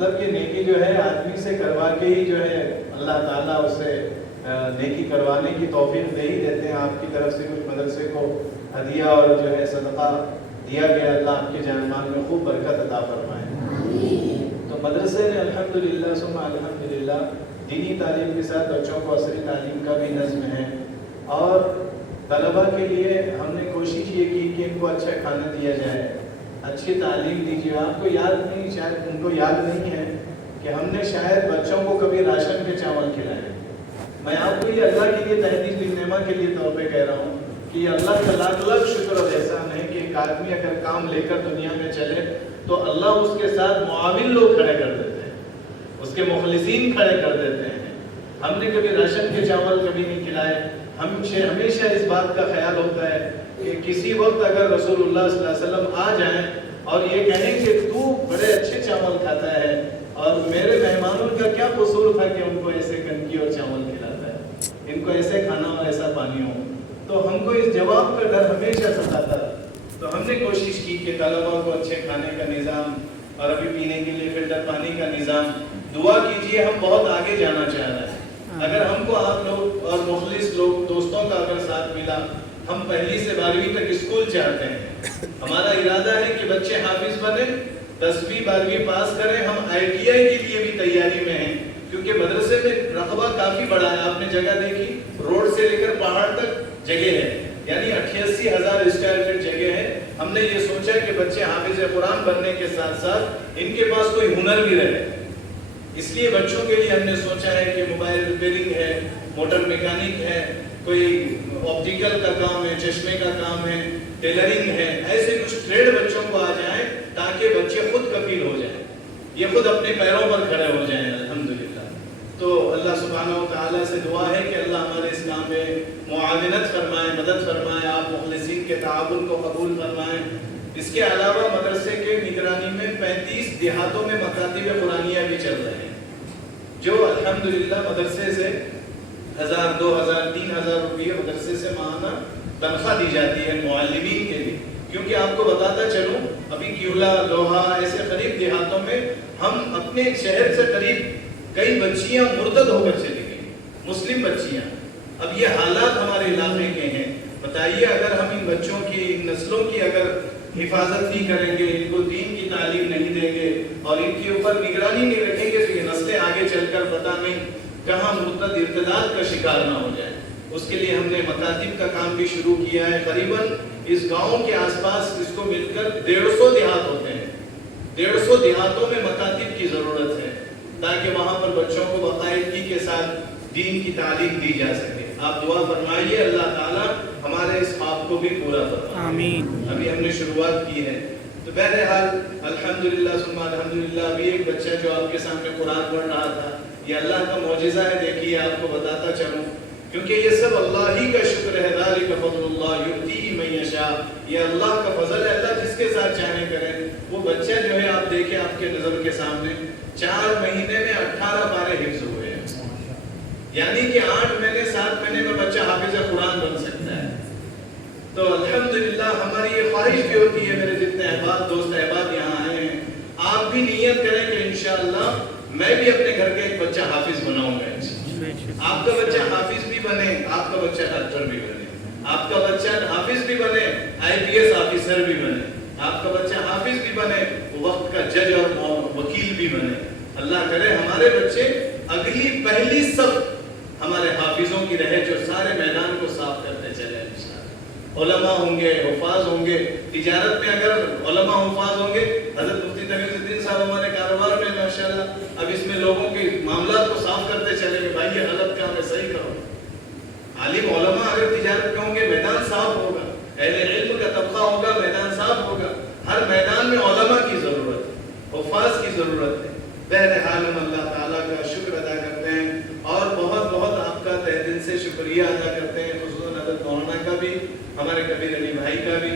مطلب کہ نیکی جو ہے آدمی سے کروا کے ہی جو ہے اللہ تعالیٰ اسے نیکی کروانے کی توفیق دے ہی دیتے ہیں. آپ کی طرف سے کچھ مدرسے کو ہدیہ اور جو ہے صدقہ دیا گیا, اللہ آپ کے جان مال میں خوب برکت عطا فرمائے. تو مدرسے نے الحمدللہ ثم الحمدللہ دینی تعلیم کے ساتھ بچوں کو عصری تعلیم کا بھی نظم ہے, اور طلبہ کے لیے ہم نے کوشش یہ کی کہ ان کو اچھا کھانا دیا جائے, اچھی تعلیم دیجیے. آپ کو یاد نہیں, شاید ان کو یاد نہیں ہے کہ ہم نے شاید بچوں کو کبھی راشن کے چاول کھلائے. میں آپ کو یہ اللہ کے لیے تحدید بالنعمہ کے لیے طور پہ کہہ رہا ہوں کہ یہ اللہ کا لاکھ لاکھ شکر اور احسان ہے کہ ایک آدمی اگر کام لے کر دنیا میں چلے تو اللہ اس کے ساتھ معاون لوگ کھڑے کر دیتے ہیں, اس کے مخلصین کھڑے کر دیتے ہیں. ہم نے کبھی راشن کے چاول کبھی نہیں کھلائے. ہمیشہ اس بات کا خیال ہوتا ہے کہ کسی وقت اگر رسول اللہ صلی اللہ علیہ وسلم آ جائیں اور یہ کہیں کہ تو بڑے اچھے چاول کھاتا ہے اور میرے مہمانوں کا کیا قصور تھا کہ ان کو ایسے کنکی اور چاول کھلاتا ہے, ان کو ایسے کھانا اور ایسا پانی ہو, تو ہم کو اس جواب کا ڈر ہمیشہ ستاتا. تو ہم نے کوشش کی کہ طلبہ کو اچھے کھانے کا نظام اور ابھی پینے کے لیے فلٹر پانی کا نظام. دعا کیجئے, ہم بہت آگے جانا چاہ رہے ہیں. اگر ہم کو آپ لوگ اور مخلص لوگ دوستوں کا اگر ساتھ ملا, ہم پہلی سے 12ویں تک اسکول چاہتے ہیں. ہمارا ارادہ ہے کہ بچے حافظ بنے, 10ویں 12ویں پاس کریں. ہم ITI کے لیے بھی تیاری میں ہیں کیونکہ مدرسے میں رقبہ کافی بڑا ہے. آپ نے جگہ دیکھی, روڈ سے لے کر پہاڑ تک جگہ ہے, یعنی 88,000 اسکوائر فٹ جگہ ہے. ہم نے یہ سوچا کہ بچے حافظ قرآن بننے کے ساتھ ساتھ ان کے پاس کوئی ہنر بھی رہے. اس لیے بچوں کے لیے ہم نے سوچا ہے کہ موبائل ریپیئرنگ ہے, موٹر میکینک ہے, کوئی آپٹیکل کا کام ہے, چشمے کا کام ہے, ٹیلرنگ ہے. ایسے کچھ ٹریڈ بچوں کو آ جائیں تاکہ بچے خود کفیل ہو جائیں, یہ خود اپنے پیروں پر کھڑے ہو جائیں الحمدللہ. تو اللہ سبحانہ و تعالیٰ سے دعا ہے کہ اللہ ہمارے اس کام میں معاونت فرمائے, مدد فرمائے, آپ مخلصین کے تعاون کو قبول فرمائیں. اس کے علاوہ مدرسے کے نگرانی میں 35 دیہاتوں میں مکاتب قرآنیہ بھی چل رہے ہیں جو الحمدللہ مدرسے سے 1,000 2,000 3,000 روپیہ مدرسے سے ماہانہ تنخواہ دی جاتی ہے معلمین کے لیے. کیونکہ آپ کو بتاتا چلوں, ابھی کیولا, لوہا, ایسے قریب دیہاتوں میں ہم اپنے شہر سے قریب کئی بچیاں مرتد ہو کر چلی گئی, مسلم بچیاں. اب یہ حالات ہمارے علاقے کے ہیں. بتائیے اگر ہم ان بچوں کی, ان نسلوں کی اگر حفاظت نہیں کریں گے, ان کو دین کی تعلیم نہیں دیں گے اور ان کے اوپر نگرانی نہیں رکھیں گے تو یہ نسلیں آگے چل کر پتہ نہیں کہاں مرتد ارتداد کا شکار نہ ہو جائے. اس کے لیے ہم نے مکاتب کا کام بھی شروع کیا ہے. قریباً اس گاؤں کے آس پاس اس کو مل کر 150 دیہات ہوتے ہیں. 150 دیہاتوں میں مکاتب کی ضرورت ہے تاکہ وہاں پر بچوں کو باقاعدگی کے ساتھ دین کی تعلیم دی جا سکے. آپ دعا فرمائیے اللہ تعالیٰ ہمارے اس خواب کو بھی پورا فرمائے. آمین. ابھی ہم نے شروعات کی ہے. تو بہرحال الحمدللہ ثم الحمدللہ ابھی ایک بچہ جو آپ کے سامنے قرآن پڑھ رہا تھا, یہ اللہ کا معجزہ ہے. دیکھیے آپ کو بتاتا چلوں کیونکہ یہ سب اللہ ہی کا شکر ہے. ذالک فضل اللہ یؤتیہ من یشاء, یہ اللہ کا فضل ہے, اللہ جس کے ساتھ چاہے کرے. وہ بچہ جو ہے آپ دیکھیں آپ کے نظر کے سامنے 4 مہینے میں 18 پارے حفظ ہوئے ہیں. یعنی کہ 8 مہینے 7 مہینے میں بچہ حافظ قرآن بن سکتا ہے. تو الحمدللہ ہماری یہ خواہش بھی ہوتی ہے, میرے جتنے احباب دوست احباب یہاں آئے ہیں, آپ بھی نیت کریں کہ انشاءاللہ میں بھی اپنے گھر کا ایک بچہ حافظ بناؤں گا. آپ کا بچہ حافظ بھی بنے, آپ کا بچہ ڈاکٹر بھی بنے, آپ کا بچہ حافظ بھی بنے, IPS آفیسر بھی بنے, آپ کا بچہ حافظ بھی بنے, وقت کا جج اور وکیل بھی بنے. اللہ کرے ہمارے بچے اگلی پہلی صف ہمارے حافظوں کی رہے جو سارے میدان کو صاف کرتے چلے. علماء ہوں گے, حفاظ ہوں گے. تجارت میں اگر علماء حفاظ ہوں گے, حضرت مفتی تقی الدین صاحب ہمارے کاروبار میں ماشاءاللہ اب اس میں لوگوں کے معاملات کو صاف کرتے چلے گے, بھائی یہ غلط کام ہے, صحیح کرو. عالم علماء اگر تجارت میں ہوں گے, میدان صاف ہوگا, اہل علم کا طبقہ ہوگا, میدان صاف ہوگا. ہر میدان میں علماء کی ضرورت ہے, حفاظ کی ضرورت ہے. بہرحال ہم اللہ تعالیٰ کا شکر ادا کرتے ہیں اور بہت بہت آپ کا تہ دل سے شکریہ ادا کرتے ہیں, خصوصاً حضرت مولانا کا بھی, ہمارے کبیر علی بھائی کا بھی,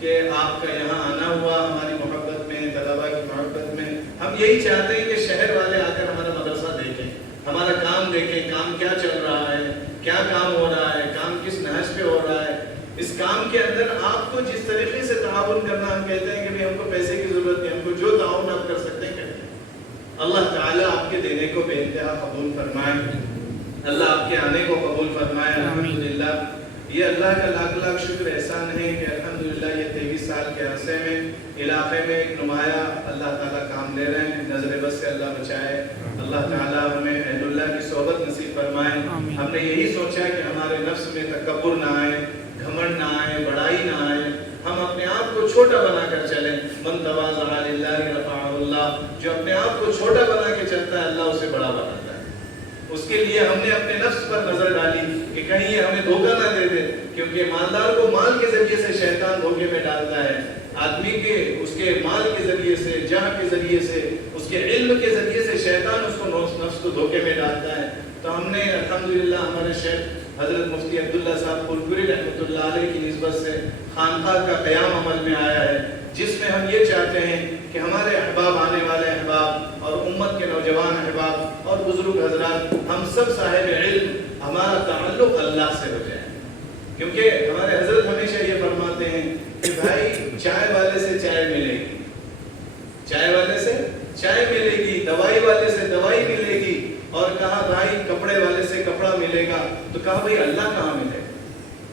کہ آپ کا یہاں آنا ہوا ہماری محبت میں, طلباء کی محبت میں. ہم یہی چاہتے ہیں کہ شہر والے آ کر ہمارا مدرسہ دیکھیں, ہمارا کام دیکھیں, کام کیا چل رہا ہے, کیا کام ہو رہا ہے, کام کس نہج پہ ہو رہا ہے. اس کام کے اندر آپ کو جس طریقے سے تعاون کرنا, ہم کہتے ہیں کہ ہم کو پیسے کی ضرورت نہیں, ہم کو جو تعاون آپ کر سکتے ہیں کریں. اللہ تعالیٰ آپ کے دینے کو بے انتہا قبول فرمائے، اللہ آپ کے آنے کو قبول فرمائے۔ الحمدللہ یہ اللہ کا لاکھ لاکھ شکر احسان ہے کہ الحمدللہ یہ 23 سال کے عرصے میں علاقے میں ایک نمایاں اللہ تعالیٰ کام لے رہے ہیں۔ نظر بد سے اللہ بچائے، اللہ تعالیٰ ہمیں اہل اللہ کی صحبت نصیب فرمائے۔ ہم نے یہی سوچا کہ ہمارے نفس میں تکبر نہ آئے، گھمنڈ نہ آئے، بڑائی نہ آئے، ہم اپنے آپ کو چھوٹا بنا کر چلیں۔ من تواضع للہ رفعہ اللہ، جو اپنے آپ کو چھوٹا بنا کے چلتا ہے اللہ اسے بڑا بناتا ہے۔ اس کے لیے ہم نے اپنے نفس پر نظر ڈالی کہ کہیں یہ ہمیں دھوکہ نہ دے دے، کیونکہ مالدار کو مال کے ذریعے سے شیطان دھوکے میں ڈالتا ہے، آدمی کے اس کے مال کے ذریعے سے، جاہ کے ذریعے سے، اس کے علم کے ذریعے سے شیطان اس کو نفس کو دھوکے میں ڈالتا ہے۔ تو ہم نے الحمدللہ ہمارے شیخ حضرت مفتی عبداللہ صاحب پھولپوری رحمۃ اللہ علیہ کی نسبت سے خانقاہ کا قیام عمل میں آیا ہے، جس میں ہم یہ چاہتے ہیں کہ ہمارے احباب، آنے والے احباب اور امت کے نوجوان احباب اور بزرگ حضرات، ہم سب صاحب علم، ہمارا تعلق اللہ سے ہو جائے۔ کیونکہ ہمارے حضرت ہمیشہ یہ فرماتے ہیں کہ بھائی چائے والے سے چائے ملے گی، چائے والے سے چائے ملے گی، دوائی والے سے دوائی ملے گی، اور کہا بھائی کپڑے والے سے کپڑا ملے گا، تو کہا بھائی اللہ کہاں ملے گا؟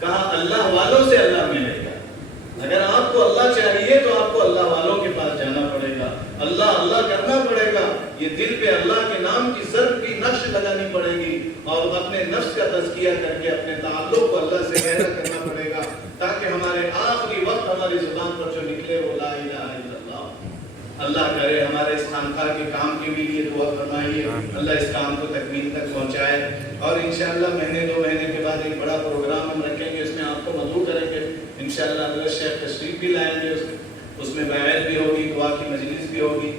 کہا اللہ والوں سے اللہ ملے گا۔ اگر آپ کو اللہ چاہیے تو آپ کو اللہ والوں کے پاس جانا پڑے گا، اللہ اللہ کرنا پڑے گا، یہ دل پہ اللہ کے نام کی ضرب کی نقش لگانی پڑے گی، اور اپنے نفس کا تزکیہ کر کے اپنے تعلق کو اللہ سے گہرا کرنا پڑے گا، تاکہ ہمارے آخری وقت ہماری زبان پر جو نکلے وہ لا الہ الا اللہ۔ اللہ کرے ہمارے اس خانقاہ کے کام کے بھی لیے دعا فرمائیے، اللہ اس کام کو تکمیل تک پہنچائے، اور انشاءاللہ مہینے 2 مہینے کے بعد ایک بڑا پروگرام ہم رکھیں گے، اس میں آپ کو مدعو کریں گے انشاءاللہ۔ حضرت شیخ تشریف بھی لائیں گے، اس میں بیعت بھی ہوگی، دعا کی مجلس بھی ہوگی۔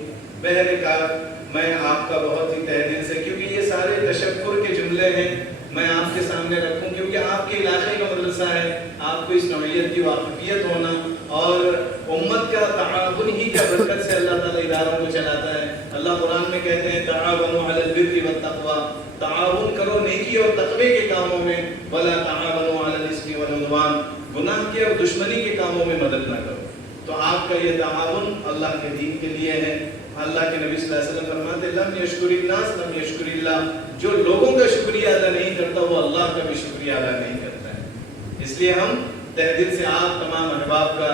بہرکار میں آپ کا بہت ہی تہ دل سے، کیونکہ یہ سارے تشکر کے جملے ہیں، میں آپ کے سامنے رکھوں کیونکہ آپ کے علاقے کا مدرسہ ہے، آپ کو اس نوعیت کی واقفیت ہونا اور امت کا تعاون ہی کا برکت سے اللہ تعالیٰ اداروں کو چلاتا ہے۔ اللہ قرآن میں کہتے ہیں تعاونوا علی البر والتقوی، تعاون کرو نیکی اور تقوی کے کاموں میں، ولا تعاونوا علی الاثم والعدوان، گناہ کے اور دشمنی کے کاموں میں مدد نہ کرو۔ تو آپ کا یہ تعاون اللہ کے دین کے لیے ہے۔ اللہ کے نبی صلی اللہ علیہ وسلم فرماتے ہیں لم یشکر الناس لم یشکر اللہ، جو لوگوں کا شکریہ ادا نہیں کرتا وہ اللہ کا بھی شکریہ ادا نہیں کرتا ہے۔ اس لیے ہم تہ دل سے آپ تمام احباب کا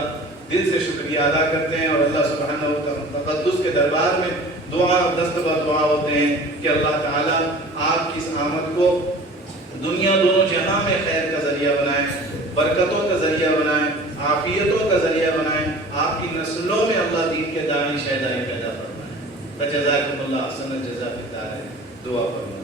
دل سے شکریہ ادا کرتے ہیں، اور اللہ سبحانہ و تقدس کے دربار میں دعا دست دعا ہوتے ہیں کہ اللہ تعالیٰ آپ کی اس آمد کو دنیا دونوں جہاں میں خیر کا ذریعہ بنائیں، برکتوں کا ذریعہ بنائیں، عافیتوں کا ذریعہ بنائیں، آپ کی نسلوں میں اللہ دین کے داعی شہدائی پیدا فرمائیں۔ فجزاکم اللہ احسن الجزاء، دعا فرمائیں۔